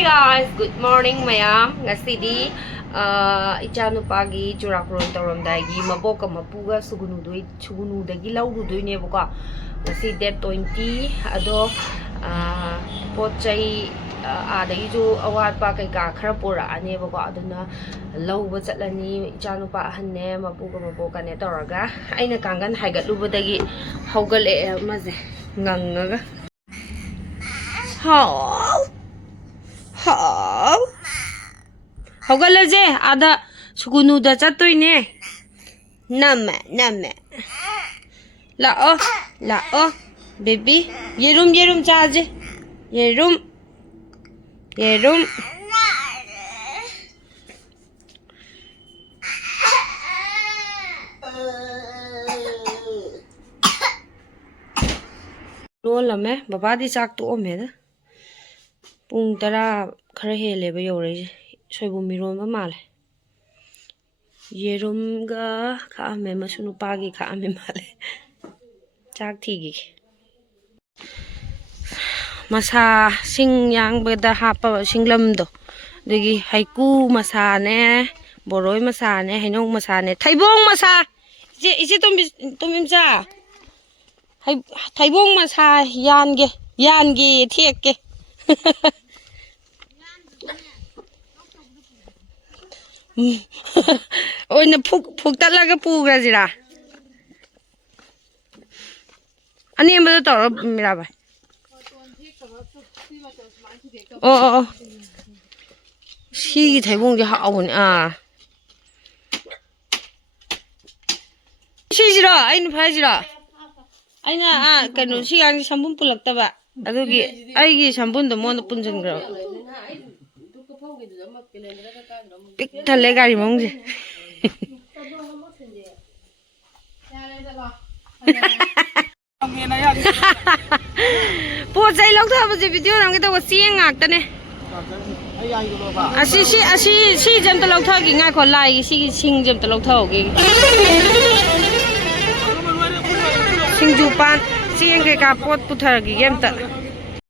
Hi guys! Good morning mayam! Ngasidi ichanupagi Churakuron Tauramdaigi Maboka Mapuga Sugunudagi Lauduinebaka Ngasi date 20 ado Pochai adaijo awatpa kaika khara porane bako aduna lawba chatlani ichanupa hanne mapuga maboka ne tawraga aina kangan haigatlubadagi hawgale maze ngangaga hawgalaje ada sugunuda chatoine nama lao baby yerum chaje yerum lame baba di chak to me da pung tara khara hele ba yore soibum miron ba male yerum ga kha me masunu pa gi kha me male chak thi gi masa sing yang beda hapa singlam do degi haiku masa ne boroi masa ne hainong masa ne thaibong masa ije tumim cha thaibong masa yange theke oina phuk talaga pugra jira ani emba to mira bai oh si thaibong ge haun si jira aina phai jira aina kanu si gang sambun pulakta ba adugi aigi sambun do mon punjin gra pik thale gari mongje po chai lok tha bje video nam ke to sieng ngak ta ne asi jam ta lok tha gi nga kho lai si sing jam ta lok tha gi sing ju pan sieng ke ka pot puthar gi gem ta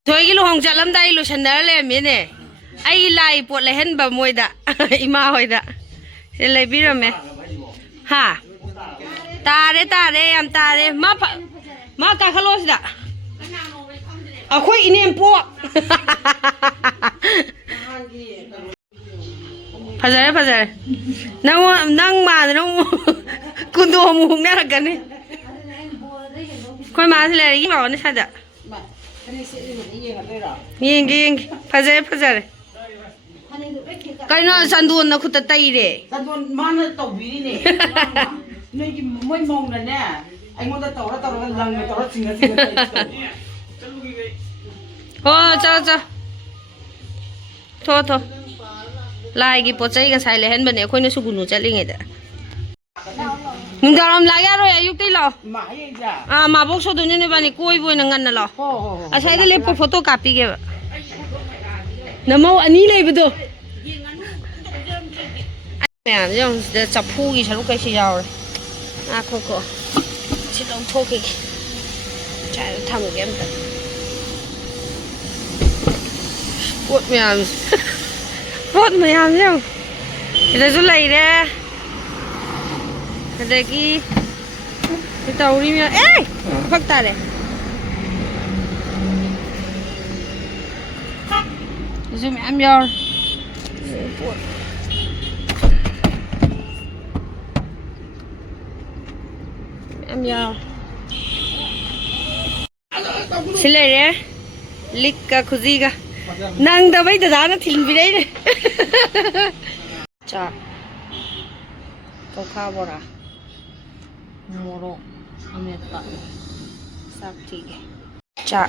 thoi gi lu hong chalam dai lu sandar le me ne ai lai pot le hen ba moida ima hoida se le birame ha tare am tare ma ka khalos da akhoi inem po phajare nang ma nang kundo mu na ga ne khoi ma se le yi ma ne sa da yeng phajare kaino sandun na khutta tai re sandun mana tawbiri ne noi ki moi mong na ne ai ngo da tawra lang me tawra singa cha tho lai gi pochai ga sai le hen bane khoi na sugunu chalinge da nungdaram la ya ro ayuk ti lo ma ye ja ma bok so dune ne bani koi boi na ngan na lo asai de le photo copy ge namo ani le bdo mẹ dùng để chọc phu gì sao cái gì giàu cô chỉ làm thô kì chạy thằng cái em buốt mẹ làm nhá cái này lấy đấy cái này cái tàu đi mẹ ê phật ta đấy zoom em vô em vào xin lỗi đấy lịch cả khuzi cả năng đâu bây giờ nó thìn vì đấy này chà câu khao bora moro ameta sakti chà